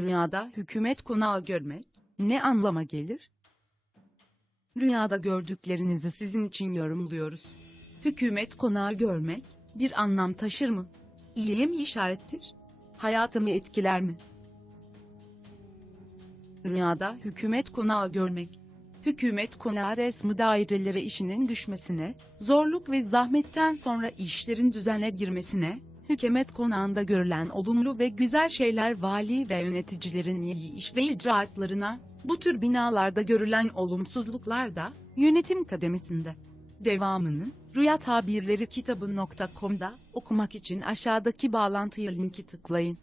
Rüyada hükümet konağı görmek ne anlama gelir? Rüyada gördüklerinizi sizin için yorumluyoruz. Hükümet konağı görmek bir anlam taşır mı? İyiye mi işarettir? Hayatımı etkiler mi? Rüyada hükümet konağı görmek. Hükümet konağı resmi dairelere işinin düşmesine, zorluk ve zahmetten sonra işlerin düzene girmesine, hükümet konağında görülen olumlu ve güzel şeyler vali ve yöneticilerin iyi iş ve icraatlarına, bu tür binalarda görülen olumsuzluklar da yönetim kademesinde. Devamını Rüya Tabirleri kitabı.com'da okumak için aşağıdaki bağlantıya linki tıklayın.